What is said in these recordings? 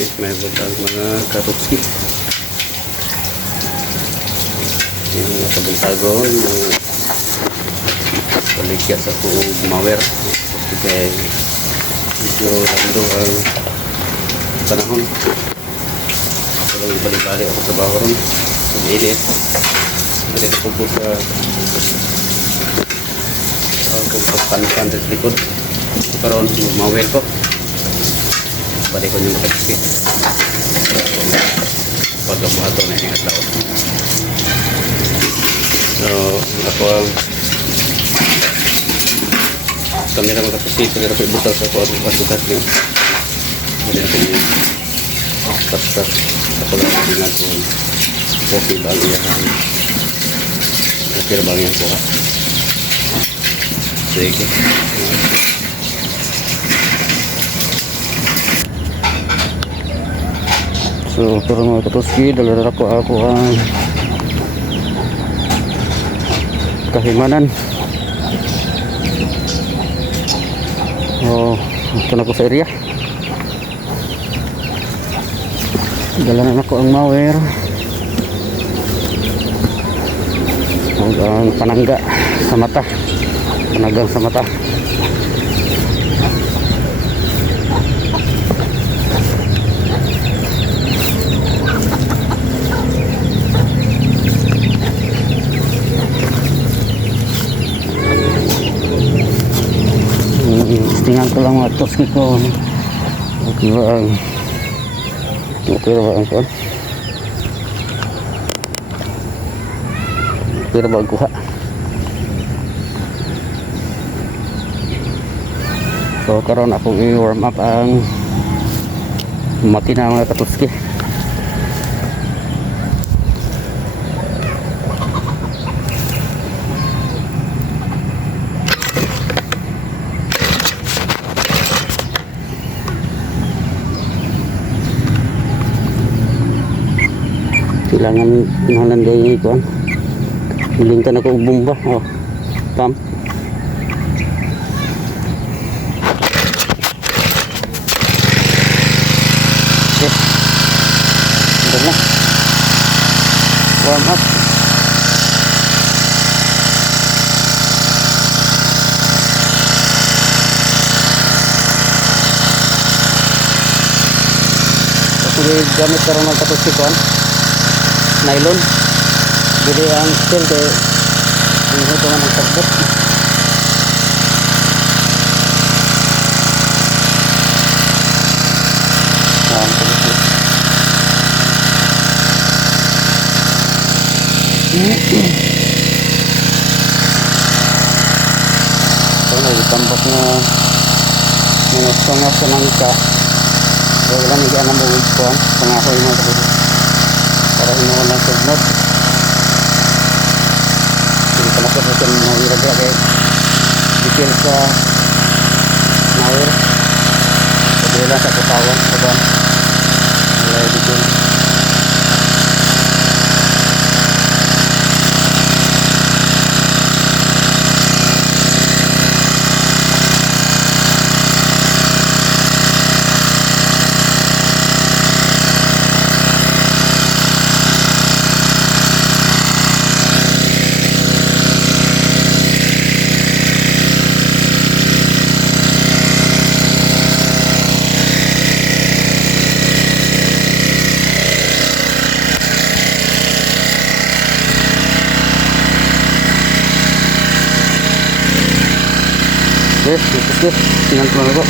may butang mga karutski. Yung nakabuntagon paligya sa buong mawer kaya medyo lando ang panahon. Ako lang balik-balik ako sa baho ron mag-edit ako po sa kung pagpanikan sa likod karoon mawer ko balik ko yung makapisi pagkabuhato na yung tao. So ako kami na makapisi pagkara ko ibutal sa pasukas niyo jadi ako yung tap-tap ako lang tingnan kung okay ba ang iyahan okay ba ang iyang kuha. Sige so pero mga katuski dala ko ang kahimanan. Ito na ko sa area dala na ako ang mawer ang panangga sa mata panagang sa mata. Tingnan ko lang mga toski ko okay ba ang kuha okay ba ang kuha. So karon akong i-warm up ang makina mga katuski. Kailangan pinahalan din ito hilingkan ako bomba pump okay. Ito na warm up ako gamit karon ng katusikon nylon jadi ang steel kaya hindi ito nga ng tagbot so nagitambak na mga sangas sa nangka so wala nagyan na mawid ko pangahoy mo para inuwan ng signot hindi ka nakot natin mga iragya kaya detail sa mawer pwede lang sa katawan kaban wala detail. Okay, tingnan ko na ako.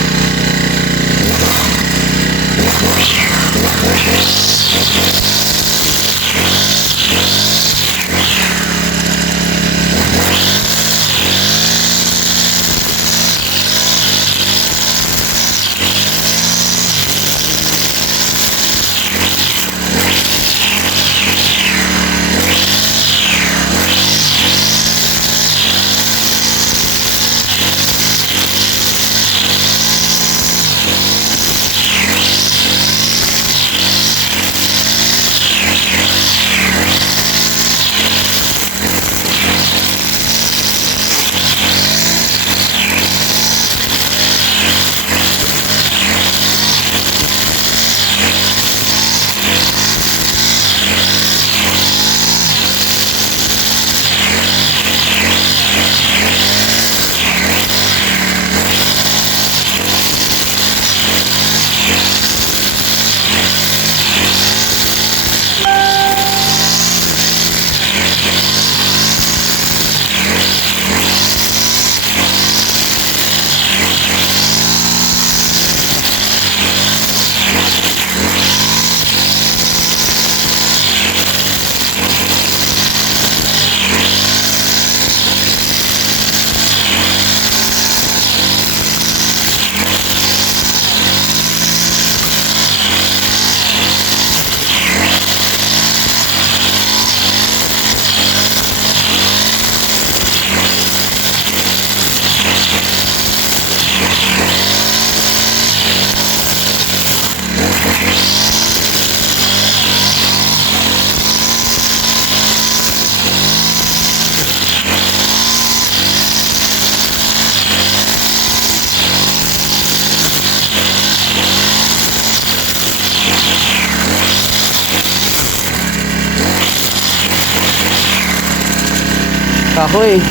kahoy.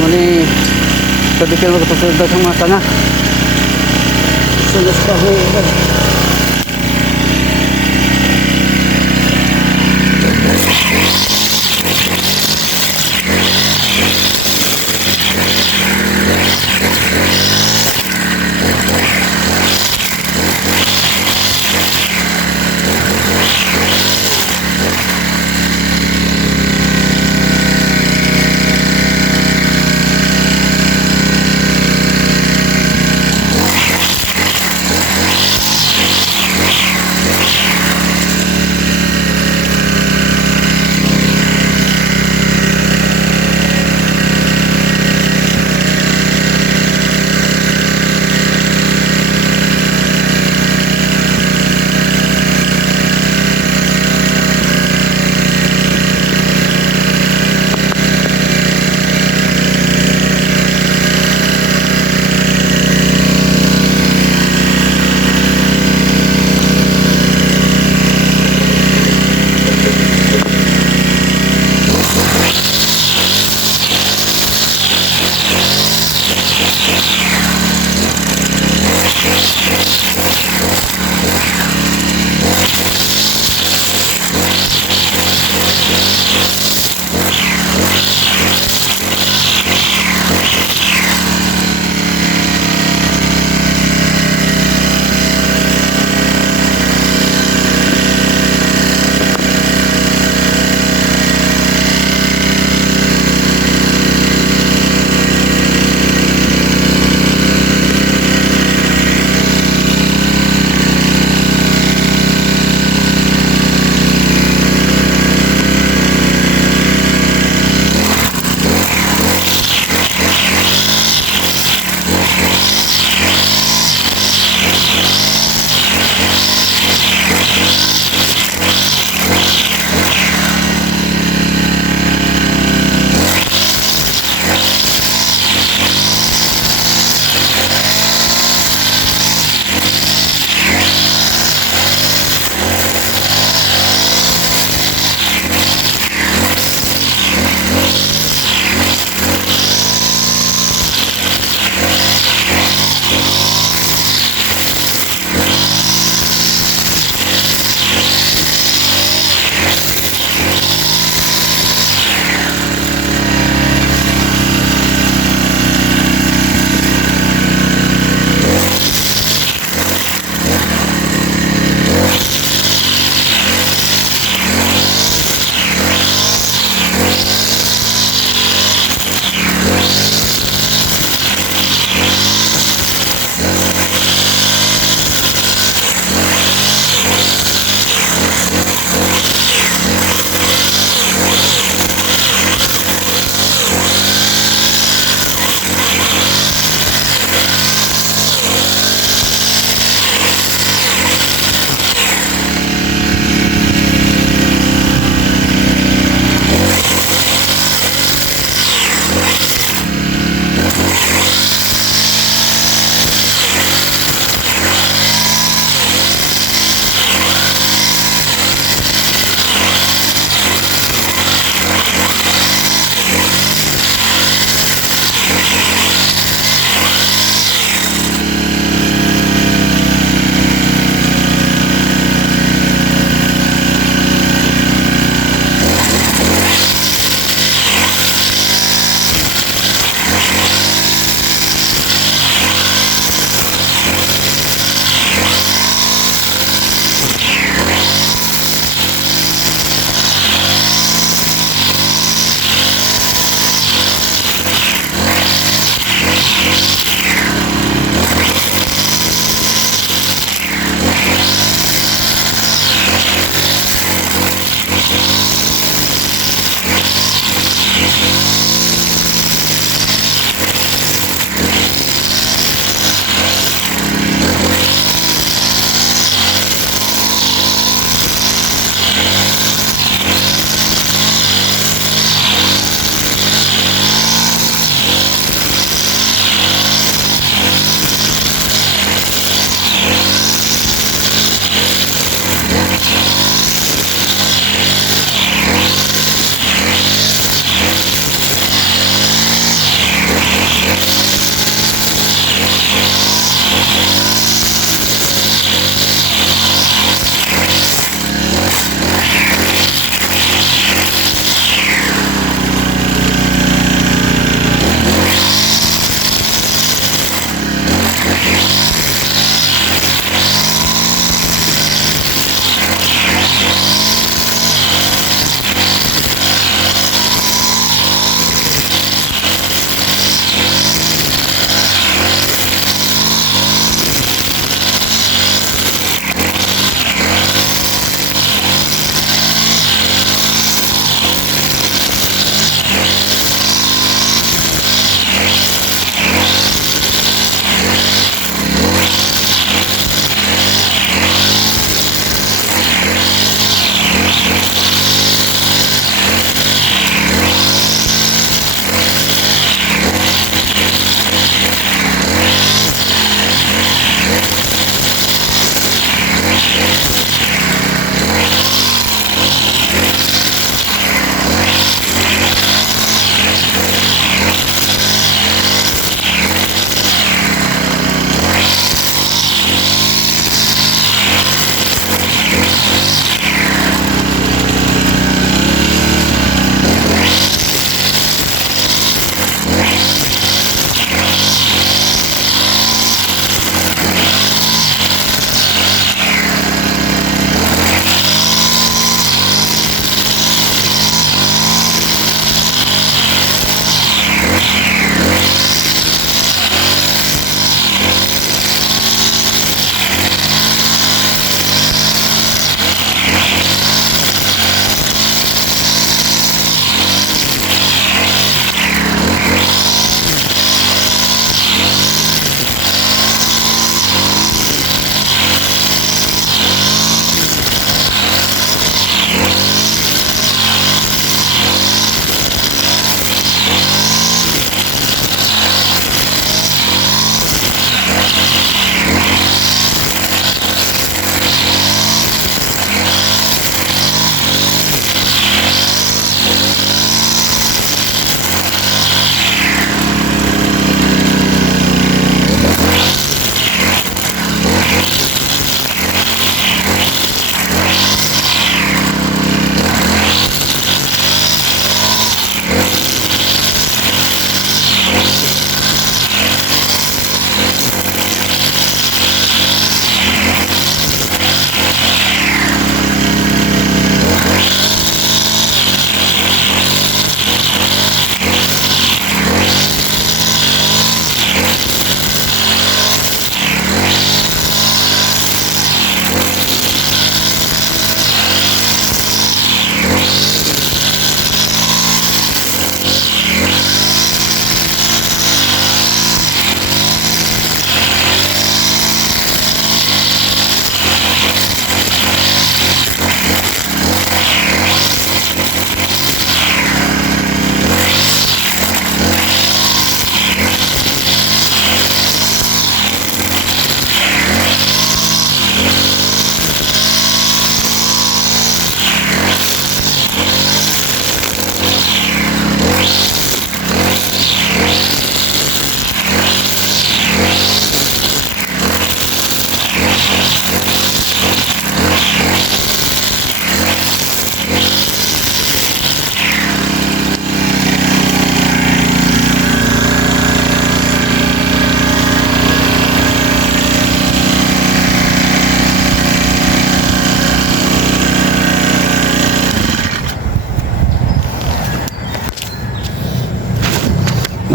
Mani kadikil magkasunod sa mga tanga. Sunod sa kahoy.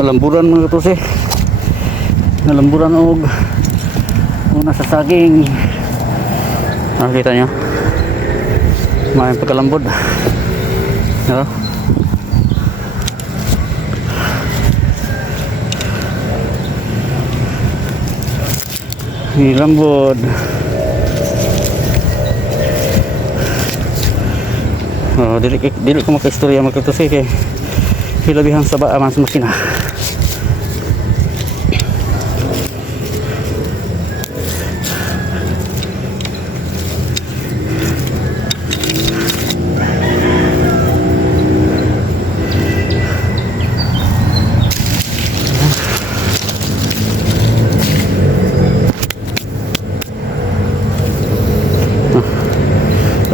nalamburan mga katusi. Nalamburan og una sa saging. Nakita nyo? May pagkalambod. No? Nilambod. Oh, dili ko makaistorya magkatusi kay hilabihang saba aman sa makina.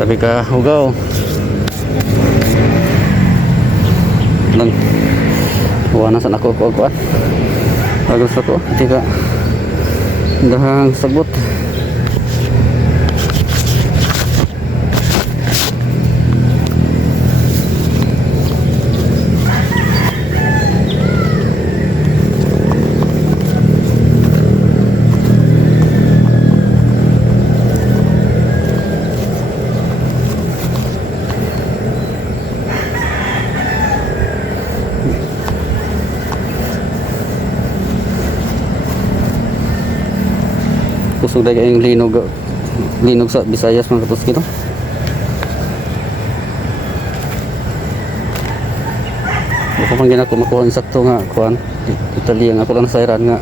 Sabi ka hugaw lang huwanan sa nako kuan agos ako tika dahang sagot. Kusog na yung linog sa Visayas mga katuski no. Ako pang ginako makuha insakto nga kuan Italia nga ako lang nasairan nga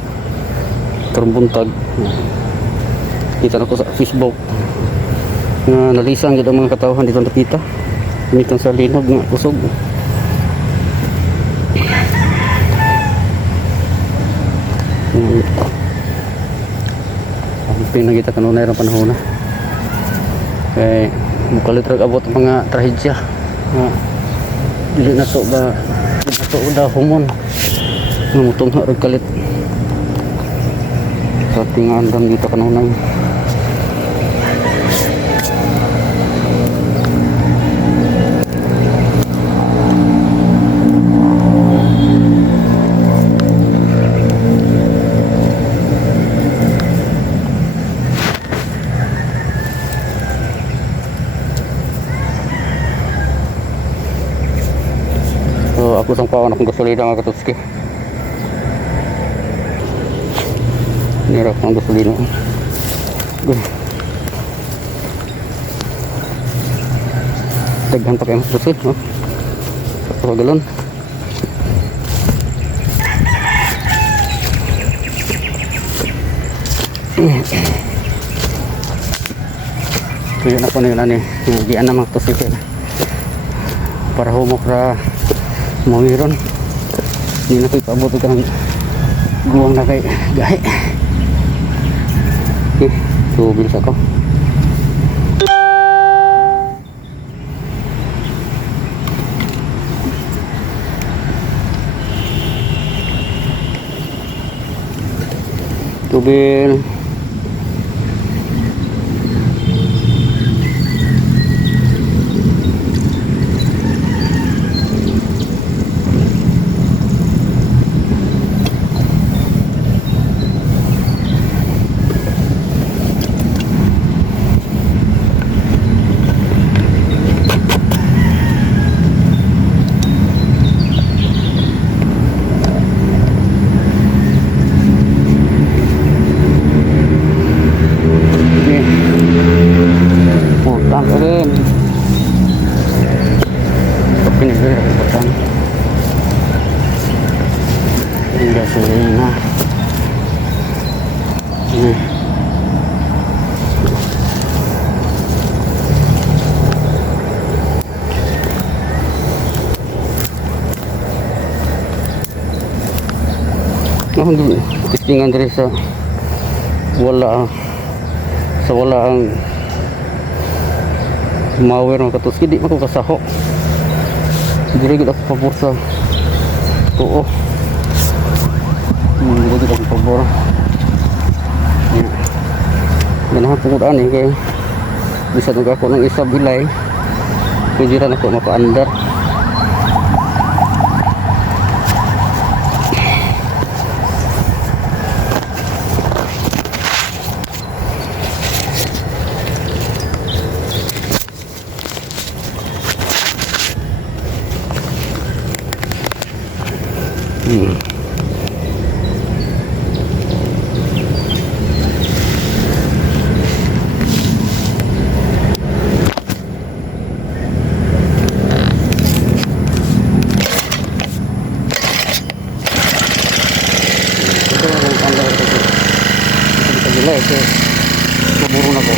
karong buntag kita na ko sa Facebook nga nalisang gid ang mga katawhan dito nakita dito sa linog nga kusog. Pinagita kanunay ang panahon na kay mukalit rag abot ang mga trahedya dili na to ba ito da humon mutong rag kalit sa tingandam dito kanunay. Ako sang pawan akong gasolina mga katuski. Nirap ang gasolina. Daghan pa kayo mga katuski. Sa galon. Kaya na po na yun ani. Diyan na mga katuski. Para humok ra mawiron hindi na ko ipaabot ng guwang na kay gahe. Okay, so bilis ako tubil. Gasolina. Tistingan diri sa wala ang mawer ng katuski di man ko kasaho. Diri gid ako pabor sa tuo. Diri gid ako pabor. Ganahan pugod ani kay bisa tug ako ng isa bilay. Pwede ra nako makaandar. Hmm. Ito ang tanda ko ito. Ito gila ito. Maburo na ko.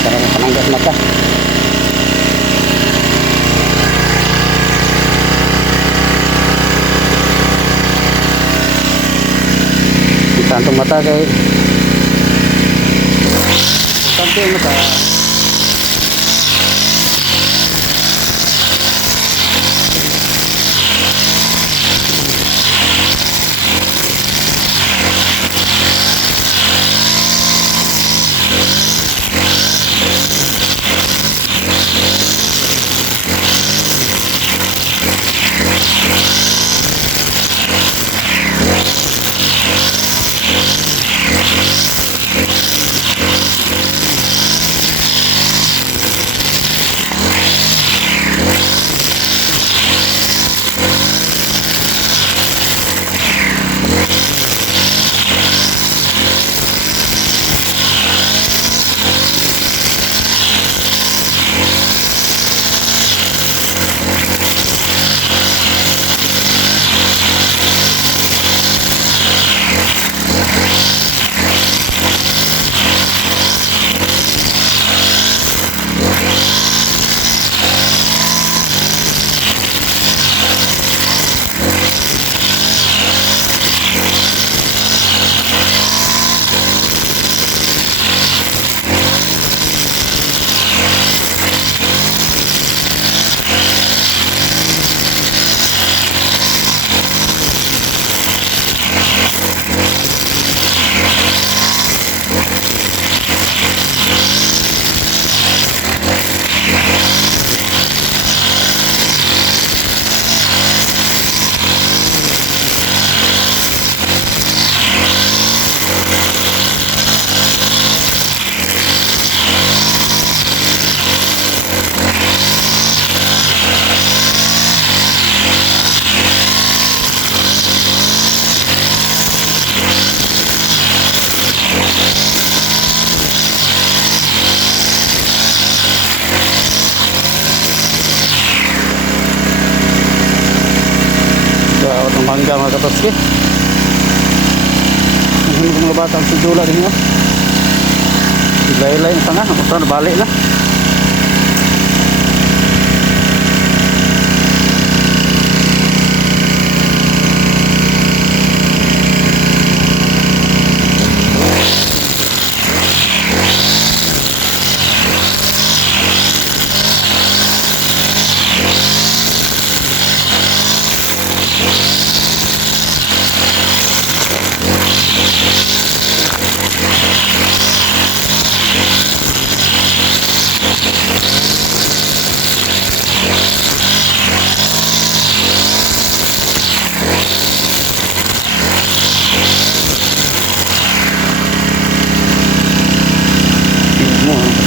Parang pananggas mata. Santong mata kay santong mata. Mangga mga kapatski. Ang mga batang sudula din nyo. Laylay yung tanga. Masa nabalik na.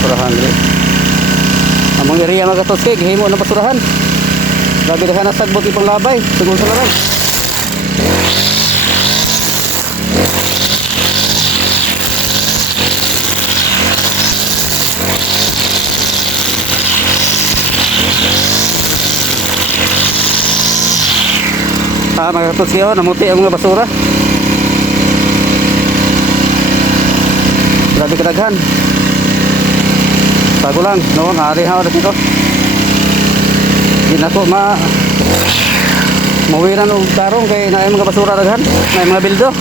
Basurahan diri. Among area mga kapatski, gihimo na basurahan. Grabe dahan na sagbot ipang labay, tungod sa laran. Mga kapatski, namuti ang mga basura. Grabe kadaghan. Bago lang, no, naari ha dito. Di na ko mawiran og tarong kay naay mga basura daghan, naay mga bildo.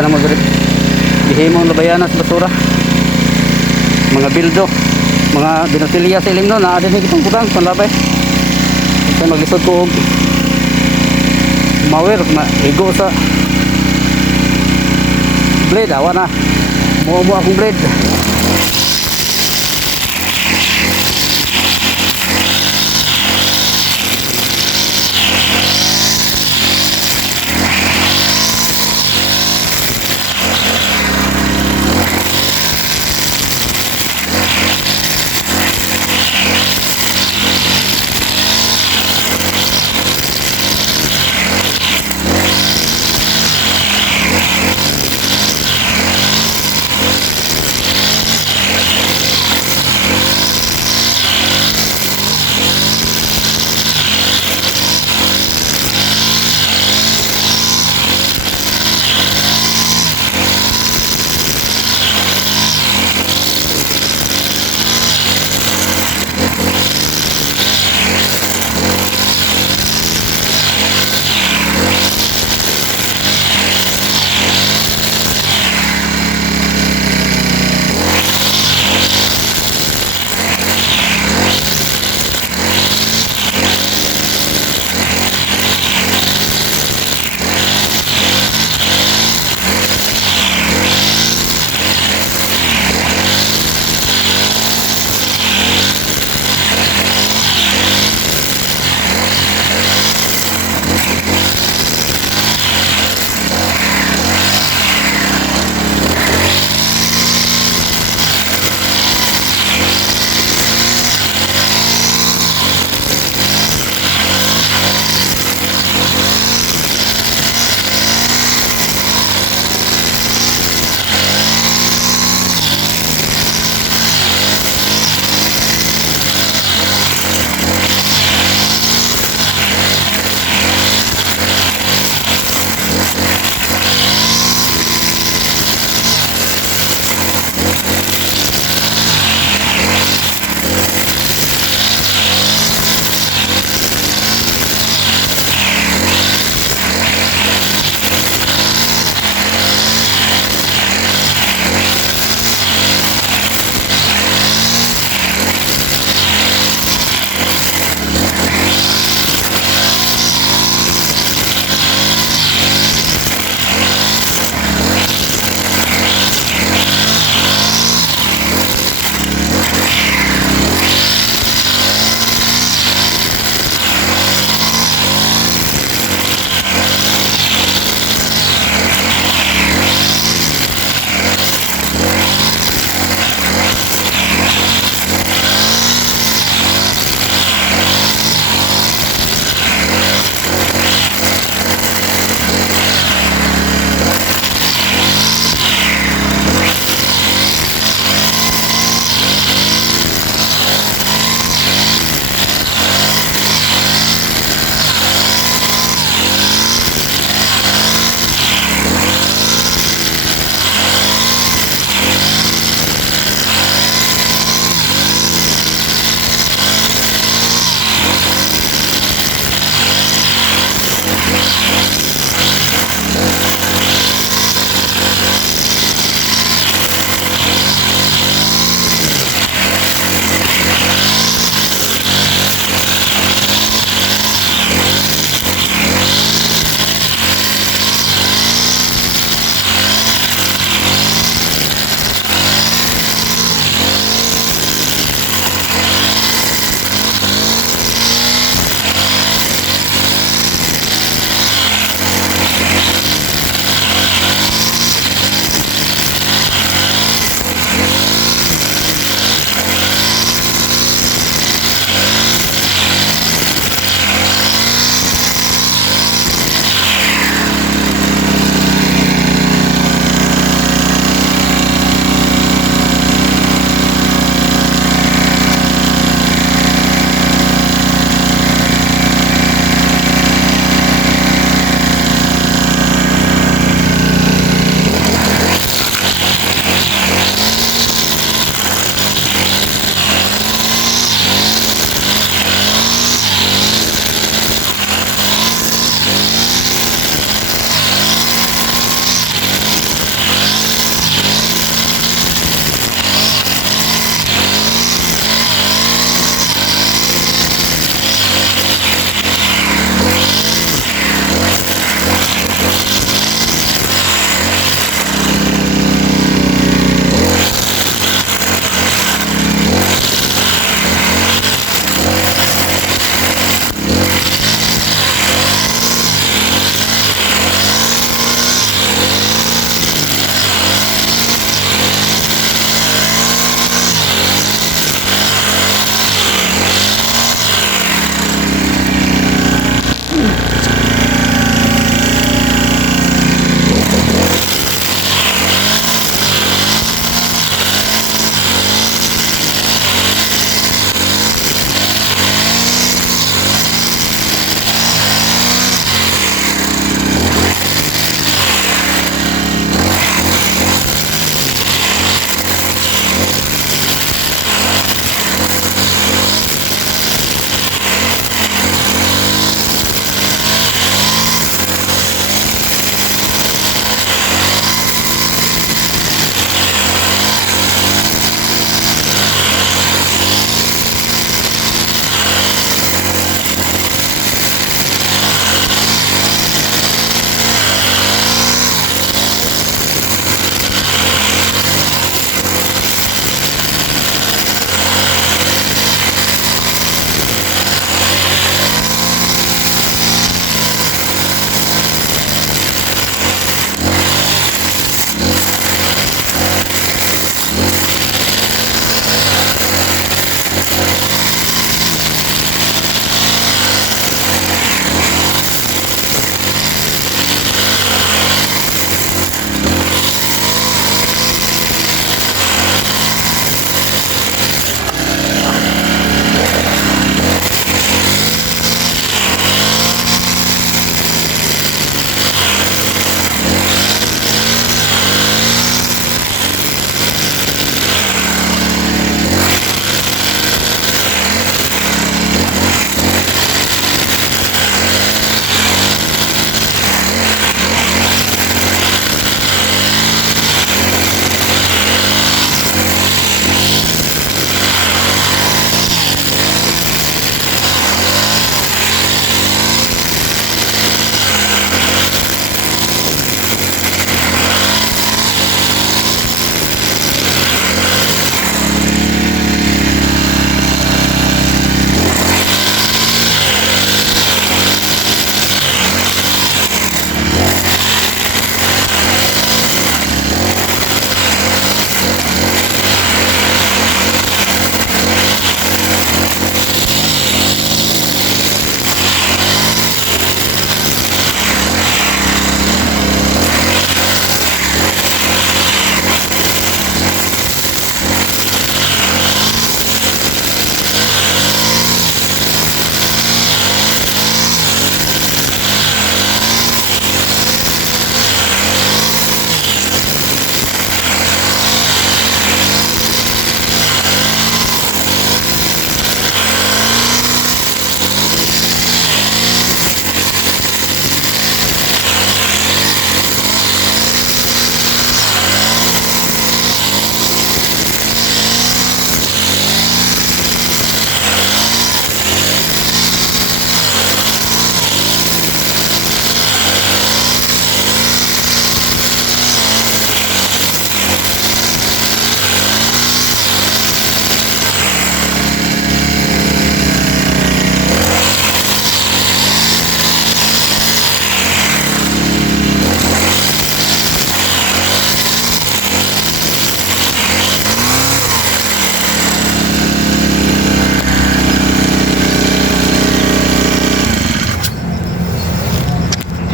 iya na magrit. Gihimong labayanan sa basura. Mga bildo, mga binotilya sa ilim no, na adin kitong butang panlabay. Kaya maglisod ko og mawir na igo sa blade, awa na. Muo akong blade.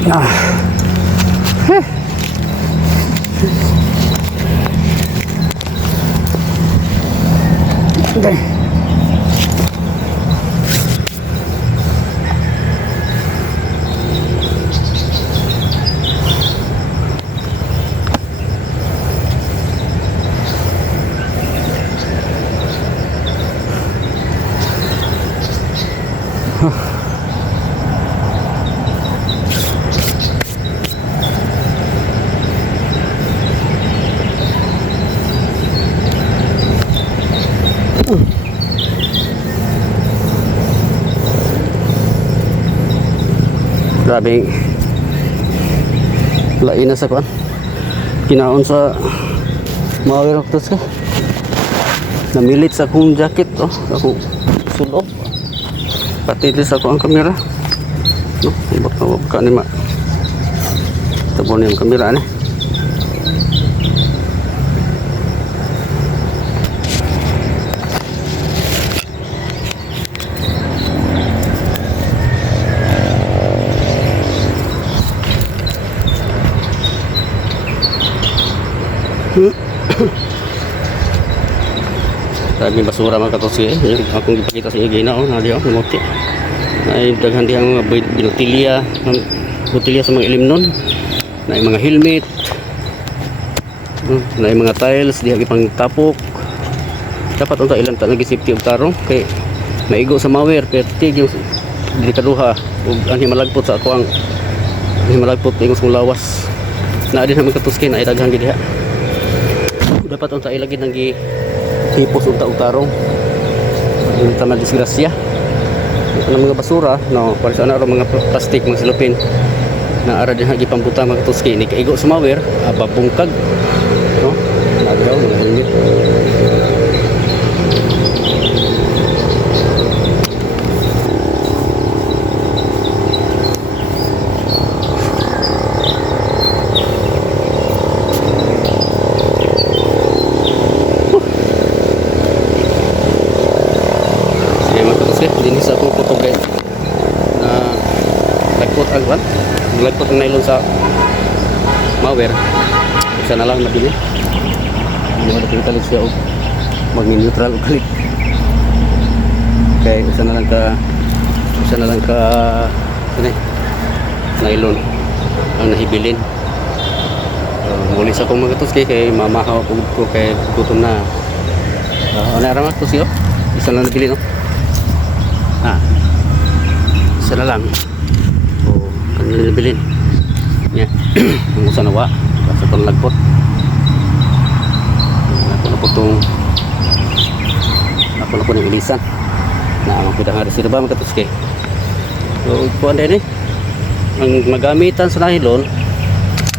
Okay. Grabe lain na sa kuan kinaon sa Mawir Octus ka namilit sa akong jacket akong sulok pati sa akong kamera no baka ni ma tabon yung kamera ni Sabi basura mga katosi yung akong ipakita sa inyo gina na diyo muti ay daghan diyang mga botilya sa mga ilimnon na mga helmet na mga tiles diha gipang tapok dapat unta ilang ta nagi-safety og tarong kay maigo sa Mawir pertig yung delikaduha ug anhi malagpot sa ako ang anhi malagpot ingos kong lawas na din mga katosi na daghan gid diha dapat unta ilagid nang hipos unta og tarong yung tama disgrasya ang mga basura no para sa ano mga plastic mga silupin na ara din hagi pambuta mga tuski ni kaigo sa Mawir babungkag no nagaw mga helmet din sa akong photo guide na lagpot ang nylon sa Mawir isa na lang nabili hindi mo natin kalit siya o mag-neutral o kalit kaya isa na lang ka nylon ang nahibilin muli sa akong mga tuski kay mamahaw ko kay gutom na ano aramak tuski isa na lang nabili no isa na lang o kanil nabilin yan kung sa nawa sa itong lagpot ako na po ng ilisan na ang pidang reserva mga katuski so kuhan din ang magamitan sa nylon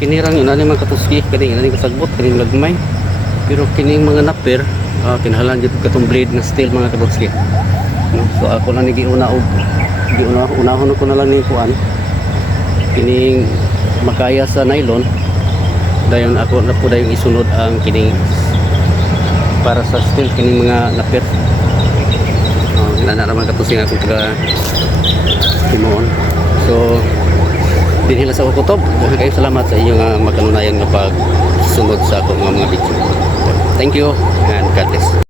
kinirang yun ano mga katuski kaning kasagbot kaning lagmay pero kining mga napir kinahalan dito katong blade na steel mga katuski so ako lang unahon ko na lang ni kuan kining makaya sa nylon dayon ako na po dayon isunod ang kining para sa steel kining mga napir ginanaraman katusing ako taga Timoon so dinhila sa kutob kayong salamat sa inyong magkanunayan nga pagsunod sa akong mga video thank you and God bless.